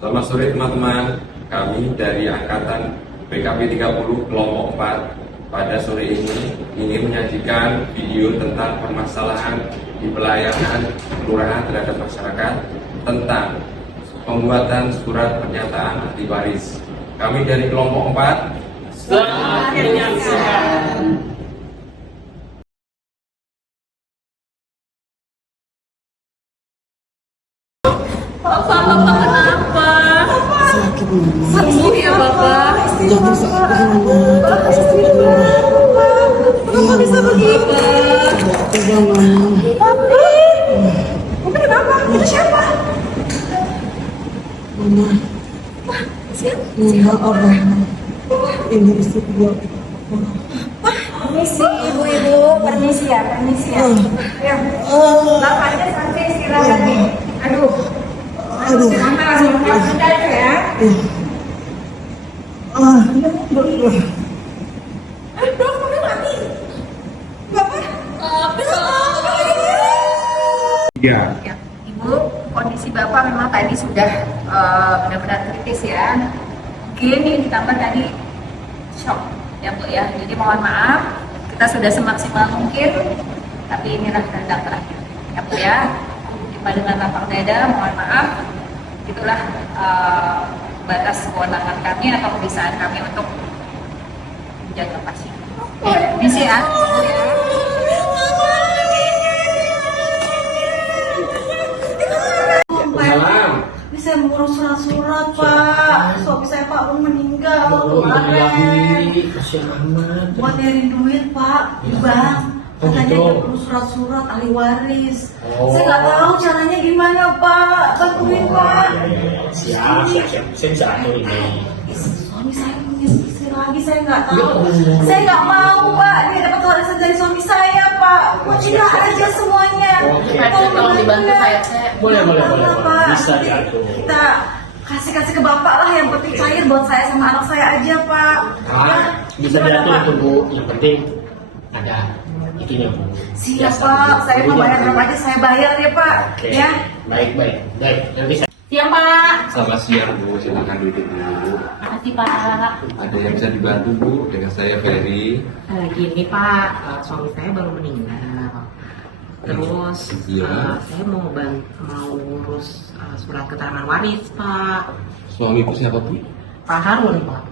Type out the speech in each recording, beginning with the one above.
Selamat sore teman-teman, kami dari Angkatan BKP 30 Kelompok 4 pada sore ini ingin menyajikan video tentang permasalahan di pelayanan kelurahan terhadap masyarakat tentang pembuatan surat pernyataan ahli waris. Kami dari Kelompok 4 selamat menyaksikan. Bapak kenapa? Sakit mama. Sembuh ya Bapak. Jangan sakit mama. Bapak bisa begitu. Pegang mama. Bapak kenapa? Itu siapa? Mama. Siapa? Mama Allah. Ini istri gua. Permisi ibu-ibu, permisi ya. Ya, bapaknya sampai istirahat nih. Aduh, sampai langsung sebentar ya. Bapak mati. Bapak. Ya. Ya, Ibu, kondisi Bapak memang tadi sudah benar-benar kritis ya. Mungkin ini ditambah tadi shock ya Bu ya. Jadi mohon maaf, kita sudah semaksimal mungkin, tapi inilah kehendak terakhir ya Bu ya. Jumpa dengan lapang dada, mohon maaf. Itulah batas kewenangan kami atau kebiasaan kami untuk menjaga pasien. Misi ya. Bu ya. Salam. Bisa mengurus surat-surat Pak. Suami saya Pak Bung meninggal kemarin. Kasihan amat. Buat nyari duit Pak di bank. Katanya dia perlu surat-surat ahli waris. Saya nggak tahu caranya gimana Pak. Bantuin Pak. Siap. Saya bisa atur ini. Suami saya punya istri lagi, saya nggak tahu. Saya nggak mau Pak. Dia dapat warisan dari suami saya Pak. Kuncilah aja semuanya. Tolong dibantu saya. Boleh. Pak. Bisa Nanti diatur. Kita kasih ke bapak lah, yang penting cair buat saya sama anak saya aja Pak. Bisa diatur itu Bu. Yang penting ada itunya Bu. Siap Pak, saya mau bayar berapa aja saya bayar ya Pak. Oke. Ya. Baik. Nanti saya. Siang Pak. Selamat siang Bu, silakan duduk dulu. Makasih Pak. Ada yang bisa dibantu Bu dengan saya Ferry? Gini Pak, suami saya baru meninggal. Terus Iya. saya mau ngurus surat keterangan waris Pak. Suami Bu siapa Bu? Pak Harun Pak.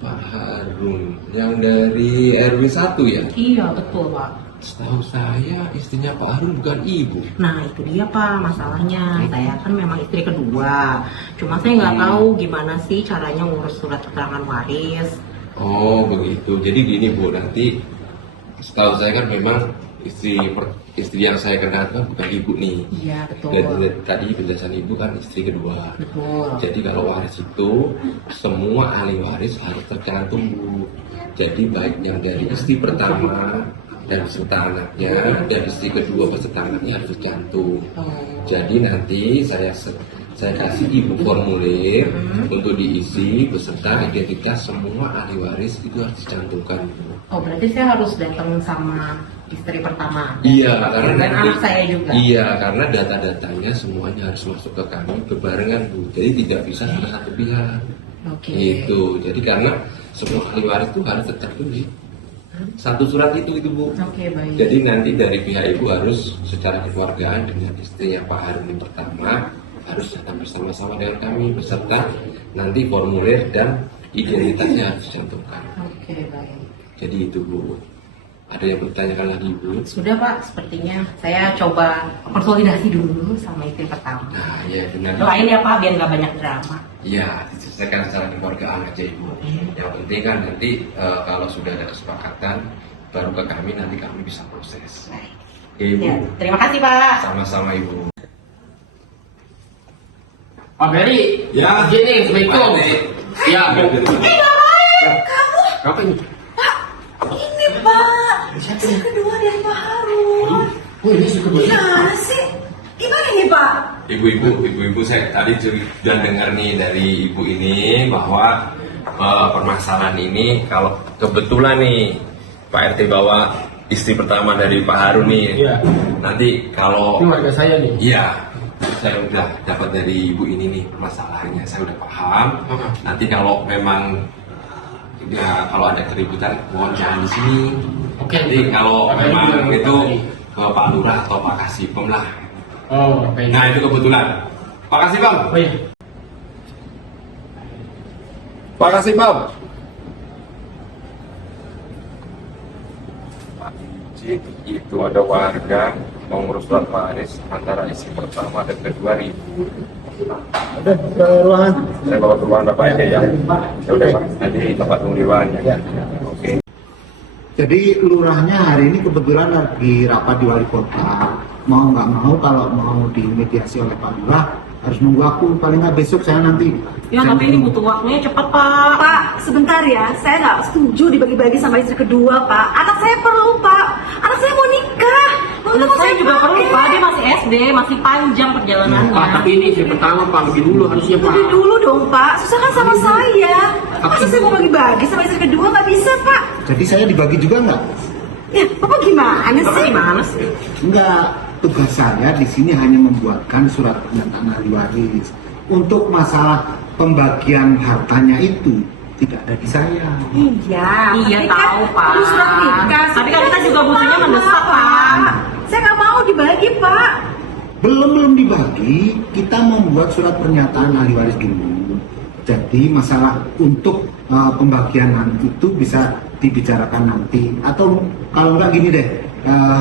Pak Harun, yang dari RW 1 ya? Iya betul Pak. Setahu saya istrinya Pak Harun bukan ibu. Nah itu dia Pak masalahnya. Saya kan memang istri kedua. Cuma saya nggak tahu gimana sih caranya ngurus surat keterangan waris. Oh begitu. Jadi gini Bu, nanti setahu saya kan memang istri yang saya kenal kan bukan ibu nih. Iya betul. Dan tadi penjelasan ibu kan istri kedua. Betul. Jadi kalau waris itu semua ahli waris harus tercantum Bu. Jadi baik yang dari istri pertama dan beserta anaknya dan istri kedua beserta anaknya harus tercantum. Jadi nanti saya kasih ibu formulir untuk diisi beserta identitas semua ahli waris itu harus dicantumkan. Oh berarti saya harus datang sama istri pertama. Iya, karena Dan nanti, anak saya juga. Iya, karena data-datanya semuanya harus masuk ke kami berbarengan Bu. Jadi tidak bisa salah satu pihak. Oke. Itu. Jadi karena semua ahli waris itu harus tercantum di satu surat itu Bu. Oke baik. Jadi nanti dari pihak ibu harus secara kekeluargaan dengan istrinya Pak Harun yang pertama harus datang bersama-sama dengan kami beserta nanti formulir dan identitasnya harus dicantumkan. Oke baik. Jadi itu Bu. Ada yang bertanyakan lagi Bu? Sudah Pak, sepertinya saya coba konsolidasi dulu sama istri pertama. Nah, ya benar. Doain ya Pak, biar nggak banyak drama. Iya, diselesaikan secara kekeluargaan aja Ibu. Yang penting kan nanti kalau sudah ada kesepakatan baru ke kami, nanti kami bisa proses. Baik. Oke, Ibu. Ya, terima kasih Pak. Sama-sama Ibu. Pak Ferry. Ya. Begini, Assalamualaikum. Ya. Apa ini? Ini Pak, istri kedua dari Pak Harun. Oh ini suka banget. Gimana sih? Gimana ini Pak? Ibu-ibu saya tadi sudah dengar nih dari ibu ini bahwa permasalahan ini kalau kebetulan nih Pak RT bawa istri pertama dari Pak Harun nih. Iya. Nanti kalau Ini warga saya nih. iya saya udah dapat dari ibu ini nih masalahnya, saya udah paham. Nanti kalau memang ya kalau ada keributan, mohon jangan di sini. Oke. Jadi kalau Oke, memang oke. itu ke Pak Lurah atau Pak Kasipem lah. Oh, baik. Nah itu kebetulan. Pak Kasipem, Oh iya. Pak Kasipem. Pak Cik, itu ada warga mau ngurus surat waris antara istri pertama dan kedua ribu. Udah ke ruangan. Saya bawa ke ruangan Bapak aja ya. Ya udah Pak, nanti Bapak tunggu di ruangannya. Ya. Oke. Jadi lurahnya hari ini kebetulan lagi rapat di wali kota. Mau nggak mau kalau mau dimediasi oleh Pak Lurah harus nunggu aku, paling nggak besok saya nanti. Ya Saya tapi ini nunggu. butuh waktunya cepet Pak. Pak, sebentar ya. Saya nggak setuju dibagi-bagi sama istri kedua, Pak. Anak saya perlu, Pak. Anak saya mau nikah. Mau Anak ketemu saya juga pakai. perlu Pak, dia masih SD, masih panjang perjalanannya. Pak, tapi ini istri pertama Pak, lebih dulu harusnya Pak. Lebih dulu dong, Pak. Susah kan sama saya. Masa saya mau bagi-bagi sama istri kedua? Nggak bisa, Pak. Jadi saya dibagi juga nggak? Ya, Bapak gimana Bapak sih? gimana sih? Enggak. Tugas saya di sini hanya membuatkan surat pernyataan ahli waris. Untuk masalah pembagian hartanya itu tidak ada di saya. Iya, Iya tapi kan tahu, Pak. perlu surat nikah. Tapi kan kita juga butuhnya Sama, mendesak, Pak. Pak. Saya nggak mau dibagi, Pak. Belum dibagi, kita membuat surat pernyataan ahli waris dulu. Jadi masalah untuk pembagian nanti itu bisa dibicarakan nanti. Atau kalau enggak gini deh,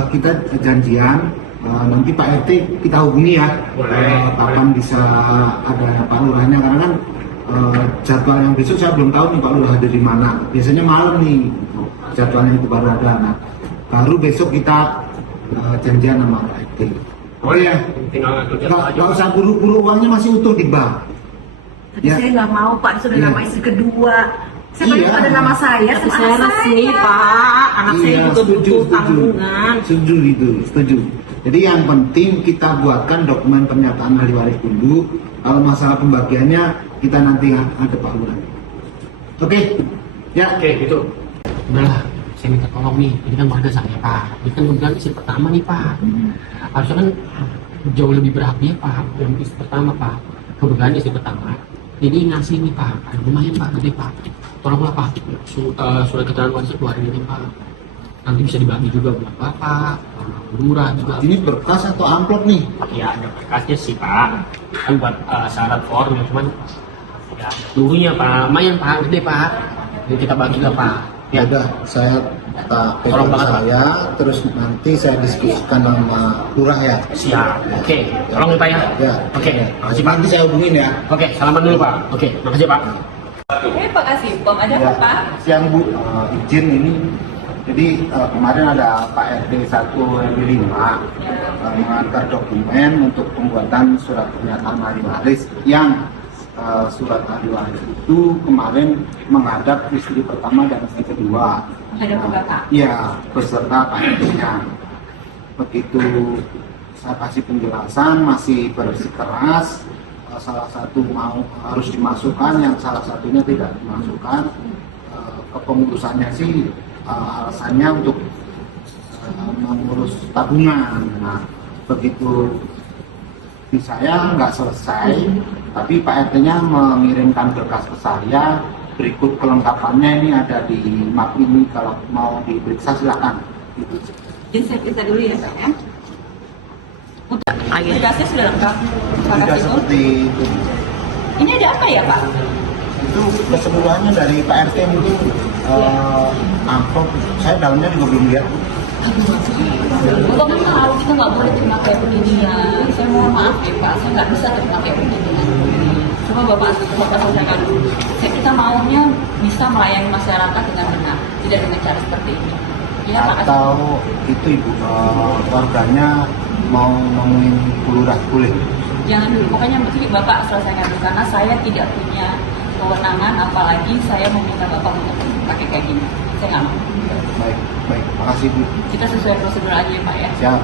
kita janjian nanti Pak RT kita hubungi ya. Kapan bisa ada Pak Lurahnya, karena kan jadwal yang besok saya belum tahu nih Pak Lurah ada di mana. Biasanya malam nih jadwalnya itu baru ada. Nah, baru besok kita janjian sama Pak RT. Oke ya, Tinggal ngatur jadwal aja. nggak usah buru-buru, uangnya masih utuh di bank. Tapi Ya. saya nggak mau, Pak. Itu udah Iya. nama istri kedua. Saya pengen Iya. ada nama saya Tapi sama saya anak resmi saya. Pak, anak saya Iya, juga butuh tanggungan. Setuju itu, setuju. Jadi yang penting kita buatkan dokumen pernyataan ahli waris dulu. Kalau masalah pembagiannya kita nanti ada Pak Lurah. Oke, ya. Oke, gitu. Udahlah, saya minta tolong nih. Ini kan warga saya Pak. Ini kan kebetulan istri pertama nih Pak. Harusnya kan jauh lebih berhak dia Pak. Yang istri pertama Pak. Kebetulan istri pertama. Jadi ngasih nih Pak. Ada lumayan Pak, gede Pak. Tolonglah Pak. Surat keterangan waris keluarin ini Pak. Nanti bisa dibagi juga buat Bapak, Lurah juga. Ini berkas atau amplop nih? Ya ada berkasnya sih Pak. Kan buat syarat formil cuman ya seluruhnya Pak. Lumayan Pak, gede Pak. Jadi kita bagi lah Pak. Ya udah, saya Tolong pegang banget, Pak. saya, terus nanti saya diskusikan sama Lurah ya. Siap. Oke. Tolong ya Pak ya. Ya. Oke. Makasih Pak. Nanti saya hubungin ya. Oke, salaman dulu Pak. Oke, makasih Pak. Pak Kasipem, ada Ya, apa Pak? siang Bu, izin ini. Jadi kemarin ada Pak RT 1 RW 5 mengantar dokumen untuk pembuatan surat pernyataan ahli waris yang surat ahli waris itu kemarin menghadap istri pertama dan istri kedua. Menghadap ke Bapak? Iya, beserta Pak RT-nya. Begitu saya kasih penjelasan masih bersikeras, salah satu mau harus dimasukkan, yang salah satunya tidak dimasukkan. Kepengurusannya sih alasannya untuk mengurus tabungan. Nah, begitu di saya nggak selesai, tapi Pak RT-nya mengirimkan berkas ke saya. Berikut kelengkapannya ini ada di map ini, kalau mau diperiksa silakan. Gitu. Jadi saya periksa dulu ya Pak ya. Untuk Ayo. berkasnya sudah lengkap Pak Tidak Kasipem. seperti itu. Ini ada apa ya Pak? Itu keseluruhannya dari Pak RT mungkin amplop. Saya dalamnya juga belum lihat. Bapak kan tahu kita nggak boleh terima kayak beginian. Saya mohon maaf ya Pak, saya nggak bisa terima kayak beginian. Coba Bapak sampaikan dulu. Kita maunya bisa melayani masyarakat dengan benar, tidak dengan cara seperti ini. Ya Pak Kasipem. Atau itu Ibu, warganya mau ngomongin Bu Lurah, boleh? Jangan dulu, pokoknya mesti Bapak selesaikan dulu karena saya tidak punya kewenangan, apalagi saya meminta Bapak untuk pakai kayak gini. Saya nggak mau. Baik, baik. Makasih Bu. Kita sesuai prosedur aja ya Pak ya. Siap.